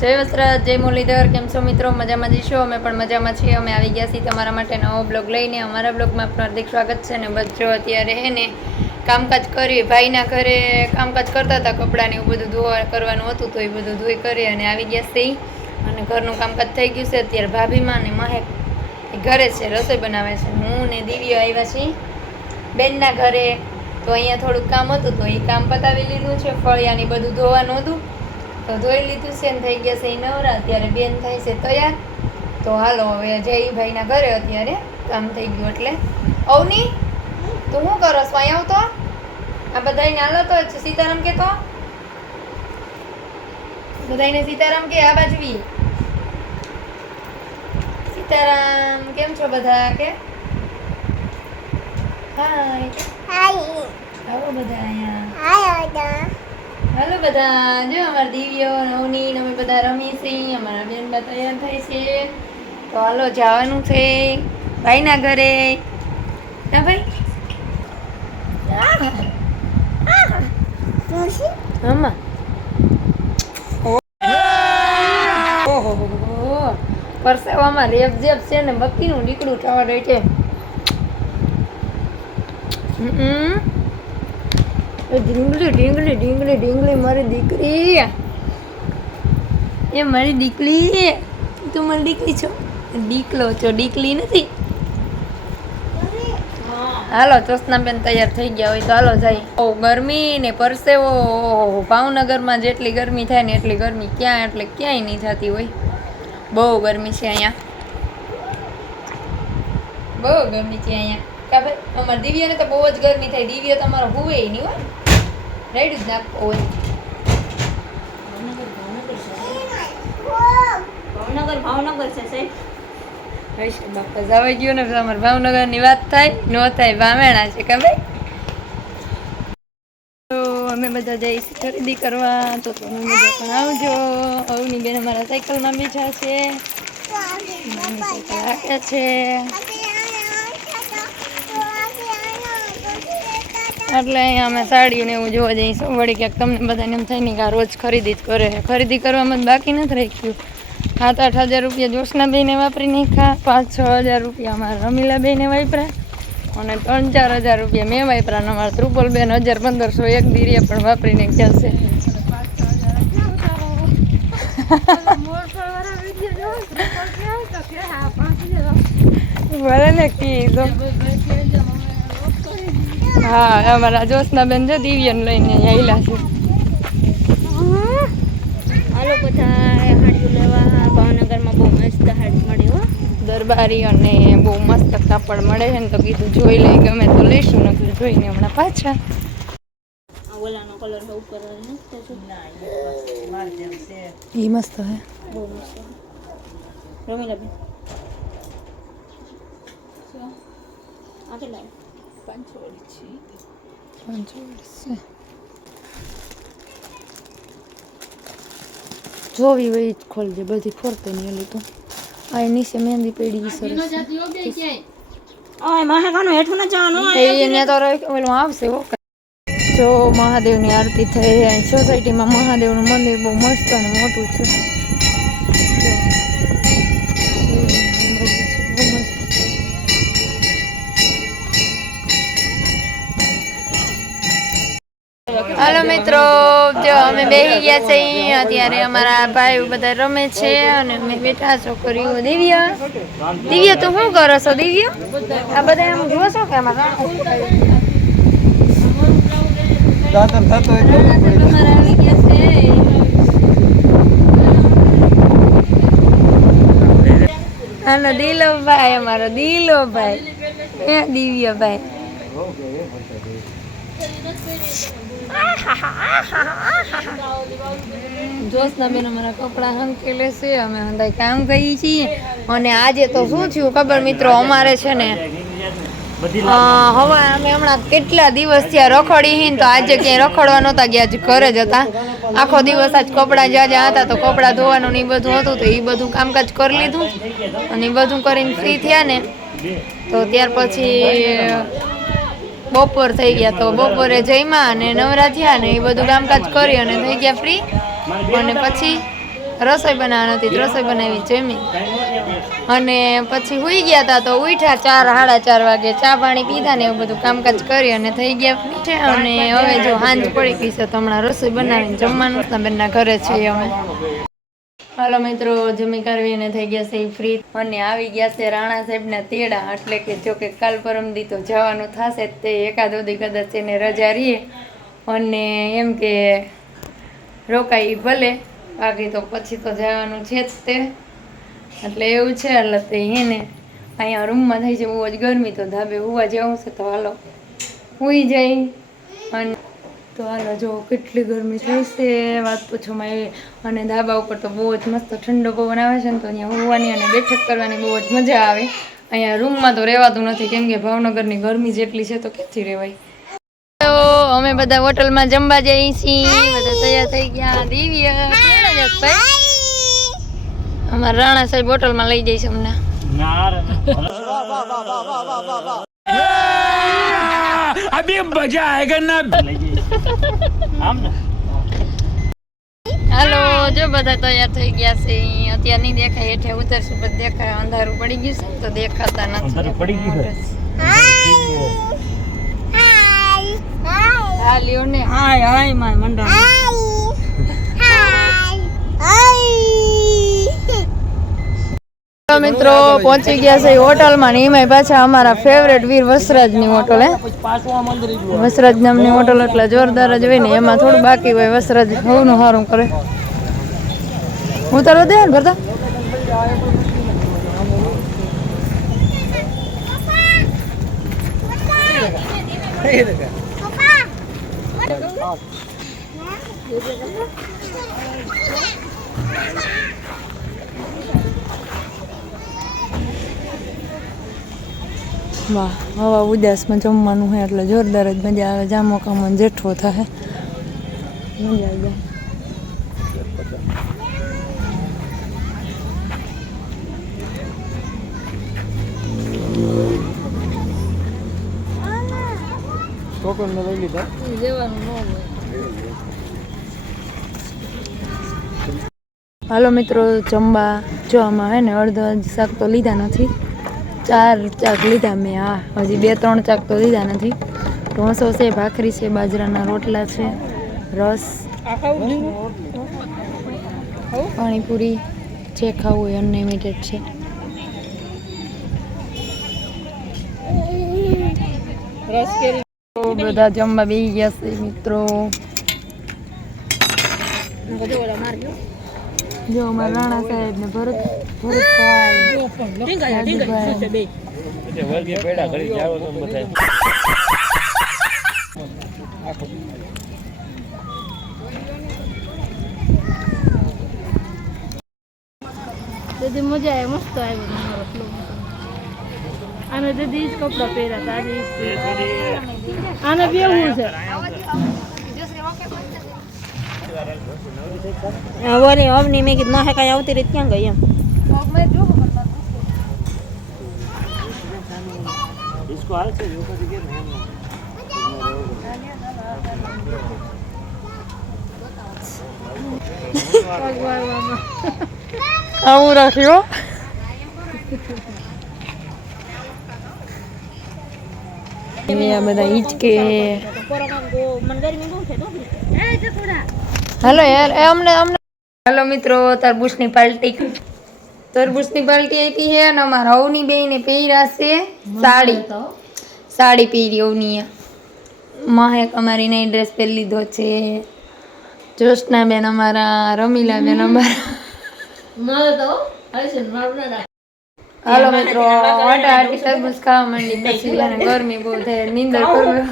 જય વસ્ત્રાજ જય મુરલીધર, કેમ છો મિત્રો? મજામાં જઈશો અમે પણ મજામાં છીએ. અમે આવી ગયા છીએ તમારા માટે નવો બ્લોગ લઈને. અમારા બ્લોગમાં આપનું હાર્દિક સ્વાગત છે ને બચ્ચો અત્યારે હે ને કામકાજ કરી ભાઈના ઘરે કામકાજ કરતા હતા કપડાને એવું બધું ધોવા કરવાનું હતું, તો એ બધું ધોઈ કરી અને આવી ગયા છે. ઈ. અને ઘરનું કામકાજ થઈ ગયું છે. અત્યારે ભાભીમાં અને મહેક એ ઘરે છે, રસોઈ બનાવે છે. હું ને દિવ્ય આવ્યા છીએ બેનના ઘરે. તો અહીંયા થોડુંક કામ હતું, તો એ કામ પતાવી લીધું છે. ફળિયાની બધું ધોવાનું હતું. તો ધોઈ લીધું છે ને થઈ ગયા છે નવરા. અત્યારે બેન થાય છે તૈયાર. તો હાલો હવે જયભાઈના ઘરે અત્યારે કામ થઈ ગયું એટલે. અવની તું શું કરો છો? અહીંયા આવતો? આ બધાને હાલો તો સીતારામ કે તો બધાને સીતારામ કે આ બાજવી. સીતારામ કેમ છો બધા? કે? હાય આવો બધા અહીંયા. હાલો બધા, જો અમારા દિવ્યો નવની અમે બધા રમી છીએ, અમારા બેન બા તૈયાર થઈ છે. તો હાલો જવાનું છે ભાઈના ઘરે. ના ભાઈ? આમાં ઓહો. પરસેવામાં રેપ જેપ છે ને મક્કીનું નીકળું થવા રહે છે. હમ. ઢીંગલી ઢીંગલી ઢીંગલી ઢીંગલી મારી દીકરી. એ મારી દીકરી તું મારી દીકરી છો? દીકલો છો, દીકલી નથી? હાલો બેન તૈયાર થઈ ગયા હોય તો હાલો જાય. ઓ, ગરમી ને પરસેવો. ભાવનગરમાં જેટલી ગરમી થાય ને એટલી ગરમી ક્યાં, એટલે ક્યાંય નહીં થતી હોય. બહુ ગરમી છે અહીંયા. બહુ ગરમી છે અહીંયા. કા ભાઈ, અમારા દિવ્યાને તો બહુ જ ગરમી થાય. દિવ્ય તમારો હુવે નહીં હોય રાઈડ જ નાખવો હોય ભાવનગર ભાવનગર છે સાહેબ. બાપા જવાઈ ગયો ને અમારા ભાવનગરની વાત થાય નો થાય વામેણા છે કે ભાઈ તો અમે બધા જઈશું ખરીદી કરવા તો તમે બધા પણ આવજો. અવની બેન અમારા સાયકલમાં બેઠા છે. સાયકલ રાખે છે. એટલે અહીંયા અમે સાડીઓ ને એવું જોવા જઈશું વળી ક્યાંક તમને બધાને એમ થાય ને કે આ રોજ ખરીદી જ કરે છે. ખરીદી કરવામાં જ બાકી નથી રાખ્યું. સાત આઠ હજાર રૂપિયા જોશના બેને વાપરી નાખ્યા. પાંચ છ હજાર રૂપિયા અમારા રમીલા બેને વાપર્યા. અને ત્રણ ચાર હજાર રૂપિયા મેં વાપર્યા. અને અમારા ત્રુપલબેન હજાર પંદરસો એક દીરીએ પણ વાપરી નાખ્યા છે. ભલે ને કીધું. હા અમારા જોશના બેન જો દિવ્યને લઈને આવેલા છે. હાલો બધા હાડીઓ લેવા. ભાવનગરમાં બહુ મસ્ત હાડ મળે હો. દરબારી અને બહુ મસ્ત કાપડ મળે છે ને તો કીધું જોઈ લઈ ગમે તો લઈશું નકર જોઈને હમણાં પાછા. ઓલાનો કલર બહુ ઉપર એ મસ્ત હે બહુ મસ્ત. રમીલા બેન. આ કેટલા પાંચસો છે. પાંચસો વીસ છે જોવી હોય જ ખોલજે બધી ખોરતે નહીં તો. આ નીચે મહેંદી પડી સરસ ઓય મહાકાનું હેઠું ના જવાનું એ એને તો રહી ઓલું આવશે હો. જો મહાદેવની આરતી થઈ સોસાયટીમાં મહાદેવનું મંદિર બહુ મસ્ત અને મોટું છે. મિત્રો જો અમે બેસી ગયા છે અહીંયા અત્યારે અમારા ભાઈ બધા રમે છે અને અમે બેઠા છોકરીઓ દિવ્ય. દિવ્ય તું શું કરો છો દિવ્ય? આ બધા એમ જુઓ છો કે આમાં દાંતર થતો હોય તો અમારા આવી ગયા છે. હાલો દિલોભાઈ અમારો દિલોભાઈ. એ દિવ્યભાઈ. જોશના બેન અમારા કપડાં હંકેલે છે, અમે હંદાય કામ કરીએ છીએ. અને આજે તો શું થયું ખબર મિત્રો, અમારે છે ને હવે અમે હમણાં કેટલા દિવસ થયા રખડી હી ને તો આજે ક્યાંય રખડવા નહોતા ગયા, આજે ઘરે જ હતા. આખો દિવસ આજ કપડાં જ્યાં જ્યાં હતા, તો કપડાં ધોવાનું ને એ બધું હતું, તો એ બધું કામકાજ કરી લીધું. અને એ બધું કરીને ફ્રી થયા ને, તો ત્યાર પછી બપોર થઈ ગયા તો બપોરે જઈમાં અને નવરા થયા ને એ બધું કામકાજ કરી અને થઈ ગયા ફ્રી અને પછી રસોઈ બનાવવાની હતી રસોઈ બનાવી જમી. અને પછી હુઈ ગયા હતા તો ઉઠ્યા ચાર, સાડા ચાર વાગે, ચા પાણી પીધા ને એવું બધું કામકાજ કરી અને થઈ ગયા છે અને હવે જો સાંજ પડી ગઈ છે તો હમણાં રસોઈ બનાવીને જમવાનું બેનના ઘરે છીએ અમે. હાલો મિત્રો, જમી કરવીને થઈ ગયા છે ફ્રી અને આવી ગયા છે રાણા સાહેબના તેડા. એટલે કે જો કે કાલ પરમદી તો જવાનું થશે તે. એકાદો દી કદાચ એને રજા રહીએ અને એમ કે રોકાઈ ભલે. બાકી તો પછી તો જવાનું છે જ તે. એટલે એવું છે એટલે તે એને અહીંયા રૂમમાં થઈ છે બહુ જ ગરમી તો ધાબે હોવા જવું છે તો હાલો. હુઈ જાય. અને તો હાલો, જો કેટલી ગરમી થઈ છે, વાત પૂછો માં અને ધાબા ઉપર તો બહુ જ મસ્ત ઠંડો પવન આવે છે ને તો અહીંયા હોવાની અને બેઠક કરવાની બહુ જ મજા આવે. અહીંયા રૂમમાં તો રહેવાતું નથી, કેમ કે ભાવનગરની ગરમી જેટલી છે તો ક્યાંથી રહેવાય? તો અમે બધા હોટલમાં જમવા જઈએ છીએ. બધા તૈયાર થઈ ગયા. દિવ્ય અમારા રાણા સાહેબ હોટલમાં લઈ જઈશ અમને. અભી મજા આયગા ના. આમ હાલો જો બધા તૈયાર થઈ ગયા છે. અત્યારે નહીં દેખાય એટલે ઉતરશું પણ દેખાય અંધારું પડી ગયું છે તો દેખાતા નથી. પડી ગયું હા લ્યો ને. હાય હાય માય મંડા મિત્રો પહોંચી ગયા છે હોટલમાં ને એમાંય પાછા અમારા ફેવરેટ વીર વસરાજની હોટલ, હે? વસરાજ નામની હોટલ એટલે જોરદાર જ હોય ને, એમાં થોડું બાકી હોય, વસરાજ હોનું સારું કરે. ઉતારવા દે ને ભરતા? વાહ હવા ઉદાસમાં જમવાનું હોય એટલે જોરદાર જ મજા આવે. જામો કામો જેઠો થાય મજા આવી લઈ લીધા? હાલો મિત્રો જમવા જો આમાં હે ને અડધો શાક તો લીધા નથી. ચાર ચાક લીધા મેં હા. હજી બે ત્રણ ચાક તો લીધા નથી. ઢોસો છે ભાખરી છે બાજરાના રોટલા છે રસ પાણીપુરી જે ખાવું હોય અનલિમિટેડ છે. બધા જમવા બેસી ગયા છે મિત્રો. જો અમારા રાણા સાહેબ ને ભરત ભરતભાઈ દીદી મજા આવે મસ્ત આવ્યો મારો. આને દીદી કપડા પહેરા પહેર્યા. હતા. આને બેવું છે. વળી અવની મેં કીધું મારે કાંઈ આવતી રીત ક્યાં ગઈ એમ? આવું રાખ્યો બધા હિચકે મંદિર મેં છે તો હાલો યાર એ અમને અમને. હાલો મિત્રો તરબૂચની પાલટી. તરબૂચની પાલટી આપી છે અને અમારા હવની બેને પહેર્યા છે સાડી. સાડી પહેરી હવની મહેક અમારી નહીં ડ્રેસ પહેરી લીધો છે. જ્યોત્સના બેન અમારા રમીલા બેન અમારા. હાલો મિત્રો આટા આટી તરબૂચ ખાવા માંડી. પછી ગરમી બહુ થાય નીંદર કરવા.